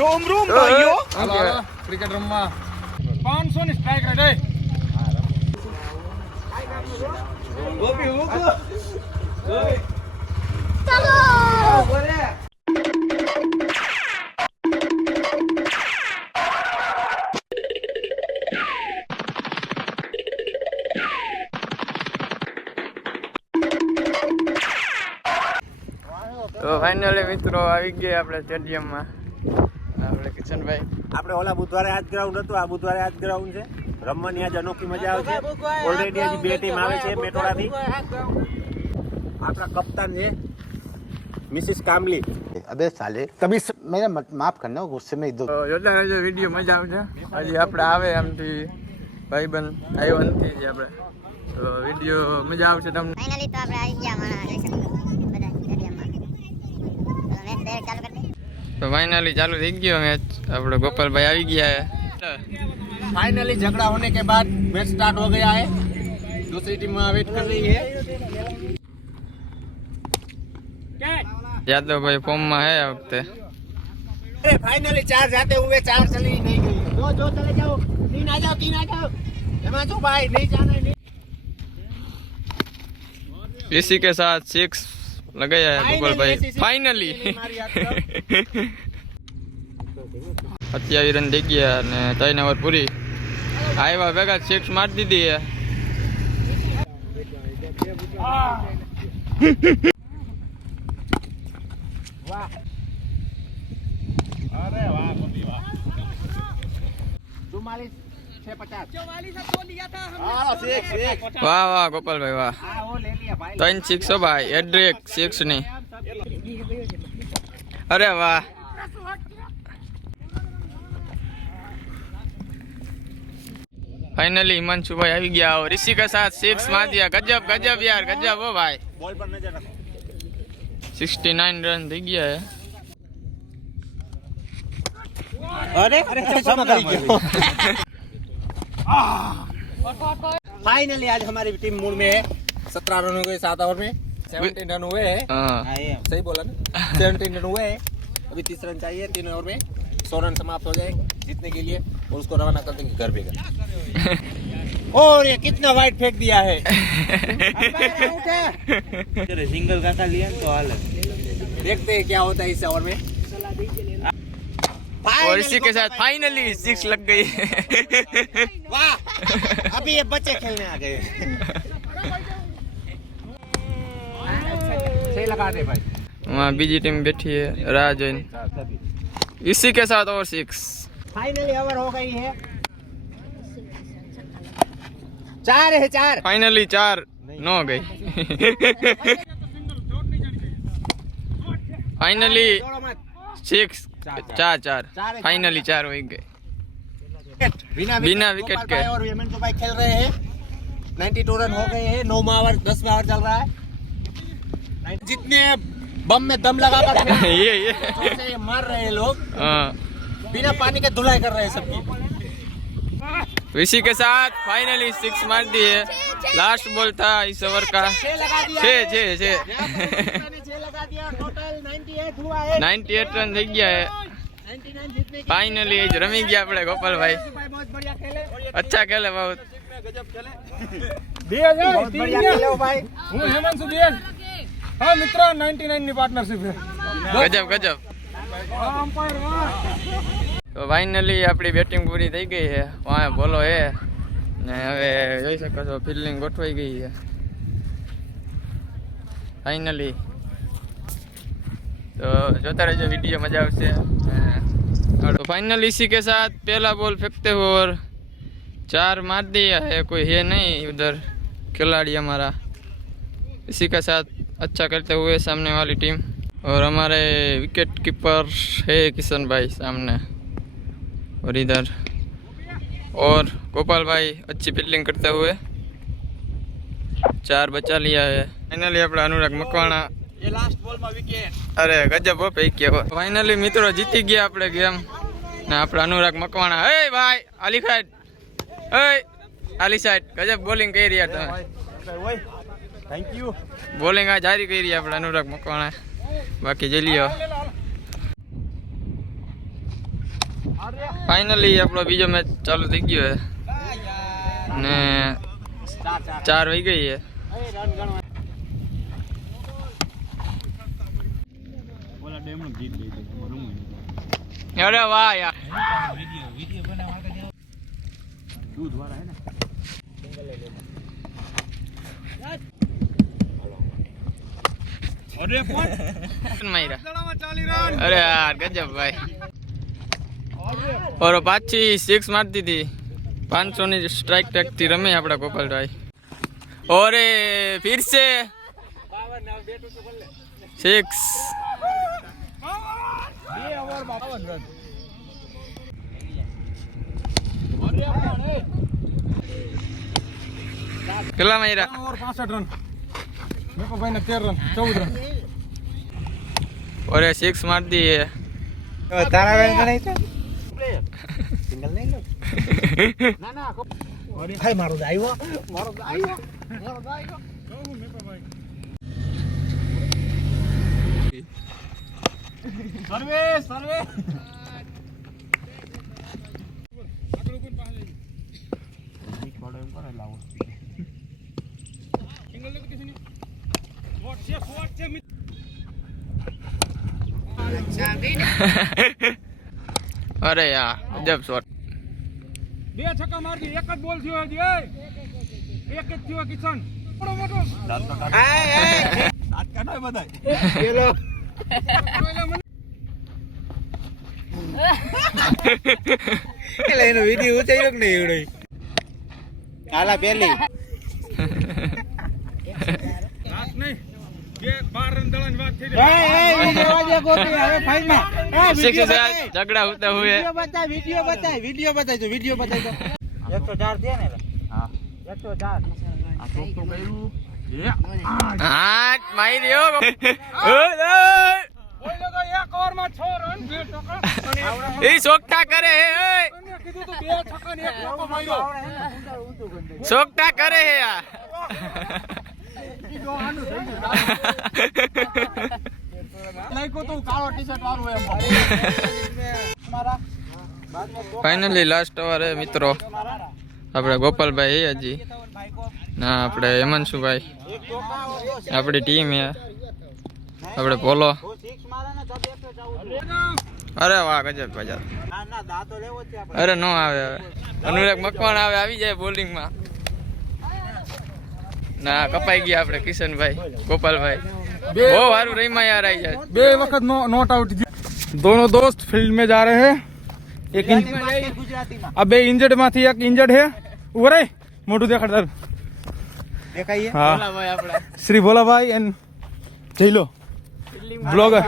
રોમ રોમ ભાઈઓ ક્રિકેટ રમવા 500 ની સ્ટ્રાઇક રેટ ગોપી ઉગો ચાલો બોલે તો ફાઇનલી મિત્રો આવી ગયા આપણે સ્ટેડિયમમાં આપણે કિશનભાઈ આપણે ઓલા બુધવારે આજ ગ્રાઉન્ડ હતું, આ બુધવારે આજ ગ્રાઉન્ડ છે. રમવાની આજ અનોખી મજા આવશે. ઓલરેડી હજી 2 ટીમ આવે છે મેટોડાથી. આપણા કપ્તાન છે મિસિસ કામલી. अबे साले तभी मेरा माफ करना गुस्से में इधर જોતા રહેજો વિડીયો મજા આવશે. હજી આપણે આવે એમથી ભાઈબંધ આવ્યો નથી જે આપણે તો વિડીયો મજા આવશે તમને. ફાઇનલી તો આપણે આવી ગયા માણા જોઈ શકો બધા સ્ટેડિયમમાં. તો મેચ ડાયરેક્ટ ચાલુ કરી દે. તો ફાઇનલી ચાલુ થઈ ગયો મેચ. આપણે ગોપાલભાઈ આવી ગયા है. फाइनली झगड़ा होने के बाद मैच स्टार्ट हो गया है. दूसरी टीम वेट कर रही है. यादव भाई फॉर्म में है આ વખતે. अरे फाइनली 4 जाते हुए 4 चली नहीं गई. जो चले जाओ, 3 आ जाओ, 3 आ जाओ. एमा जो भाई नहीं जाना है. इसी के साथ 6 लगाया है गोपाल भाई फाइनली. 27 રન થઈ ગયા અને 3 ઓવર પૂરી. આવ્યા ભેગા 6 મારી દીધી है. अरे वाह गोपी वाह. 44 650 વાહ વાહ ગોપાલભાઈ વાહ. हाँ वो ले लिया भाई. 3 6 હો ભાઈ. એડ્રેક 6 ની. अरे वाह. फाइनली हिमांशु भाई आ गया और इसी के साथ 6 मार दिया. गजब गजब यार गजब हो भाई. बॉल पर नजर रखो. 69 रन થઈ ગયા है. अरे अरे फाइनली आज हमारी टीम मूड में है. 17 रन हो गए 7 ओवर में. 17 रन हुए हैं. हाँ सही बोला ना. 17 रन हुए हैं. अभी 30 रन चाहिए 3 ओवर में. 100 रन समाप्त हो जाएंगे जीतने के लिए और उसको रवाना कर देंगे घर भेगा. और ये कितना वाइड फेंक दिया है. સિંગલ કાકા लिया तो हाल देखते हैं क्या होता है इस ओवर में. और इसी के साथ फाइनली 6 लग गई. वाह. अभी ये बच्चे खेलने आ गए. सही लगा दे भाई. वहाँ बीजी टीम बैठी है राह जोइन. इसी के साथ और 6. फाइनली ओवर हो गई है. 4 है 4. फाइनली 4 नो गई. फाइनली 6 4 फाइनली 4 हो गए बिना विकेट के. और हेमंत भाई खेल रहे हैं. 92 रन हो गए हैं. 9वां ओवर 10वां ओवर चल रहा है. जितने बम में दम लगा कर ये से मर रहे हैं लोग. हाँ. बिना पानी के धुलाई कर रहे हैं सबकी. इसी के साथ फाइनली 6 मार दी है. लास्ट बॉल था इस ओवर का. 6 लगा दिया. 6 लगा दिया. टोटल 98 हुआ है. 98 रन થઈ ગયા है. 99 जीतने की. फाइनली रमी गया આપણે ગોપાલ ભાઈ. बहुत बढ़िया खेले. अच्छा खेले बहुत. बहुत बढ़िया खेले हो भाई. હું હેમાંશુ દિયન. હા મિત્ર 99 ની પાર્ટનરશિપ છે. ગજબ ગજબ. અમ્પાયર વાહ. તો ફાઇનલી આપણી બેટિંગ પૂરી થઈ ગઈ છે. વાહ બોલો હે ને હવે જોઈ શકો છો ફિલ્ડિંગ ગોઠવાઈ ગઈ છે फाइनली. तो जोता रहो वीडियो मजा आवશે. तो फाइनली इसी के साथ पहला बॉल फेंकते हुए और 4 मार दिया है. कोई है नहीं उधर खिलाड़ी हमारा. इसी के साथ अच्छा करते हुए सामने वाली टीम. और हमारे विकेट कीपर है किशन भाई सामने और इधर. और गोपाल भाई अच्छी फील्डिंग करते हुए 4 बचा लिया है. फाइनली अपना अनुराग मकवाणा ये लास्ट बॉल में विकेट. अरे गजब हो पे के. फाइनली मित्रों जीती गया આપણે ગેમ ને આપણા अनुराग मकवाणा. ए भाई आली साइड. ए आली साइड गजब बॉलिंग કરી રહ્યા તમે. Thank you. बॉलिंग आज जारी કરી રહ્યા આપણા अनुराग मकवाणा. बाकी જોઈ લ્યો ફાઇનલી આપણો બીજો મેચ ચાલુ થઈ ગયો છે ને 4 વહી ગઈ છે. અરે વાહ યાર, અરે યાર ગજબ ભાઈ. और पाछी 6 मारती थी 500 ની સ્ટ્રાઇક ટેક થી રમે આપડા ગોપાલભાઈ. और फिर से 6 કેટલા માર્યા? और 65 रन मेको भाई ने 13 रन 14 रन. और 6 मार दी है. તારા રન ગણાય છે सिंगल नहीं लो ભાઈ મારો જ આવ્યો अरे यार जब शॉट બે છક્કા મારજી, એક જ બોલ થયો હજી. એક જ થયો કિશન. મોટો મોટો એટલે એનો વિડિયો ઉતાર્યો કે નહીં એવડો હાલા પેલી હાથ નહીં કે 12 રન દળાની વાત થઈ એ વાજે ગોપી હવે ફાઈનલ झगड़ा होता हुए વિડિયો બતાય તો વિડિયો બતાય તો 104 થયા ને હા 104 हाथ मारी दियो. કોઈ લોકો એક ઓવરમાં 6 રન 2 છક્કા ये सोकटा करे है અને કીધું તો 2 છક્કા ને 1 ચોક્કો માર્યો. सोकटा करे है यार. લાઈકો તો કાળો ટી-શર્ટ વાળું એમ. फाइनली लास्ट ओवर है मित्रों. આપણે ગોપાલભાઈ હે હજી ના, આપણે હેમાંશુભાઈ, આપણી ટીમ હે, આપણે પોલો. અરે વાહ ગજબ ગજબ. અરે નો આવે હવે. અનુરાગ મકવાણ આવે, આવી જાય બોલિંગમાં. ના કપાઈ ગયા આપણે કિશનભાઈ, ગોપાલભાઈ. બહુ સારું રહીમાં યાર, આવી જાય. બે વખત नॉट आउट. दोनों दोस्त फील्ड में जा रहे हैं. एक अब इंजर्ड માંથી એક इंजर्ड है. ઉભો રે, મોઢું દેખાડ. દેખાઈએ હા, શ્રી ભોલાભાઈ એન્ડ જઈલો બ્લોગર.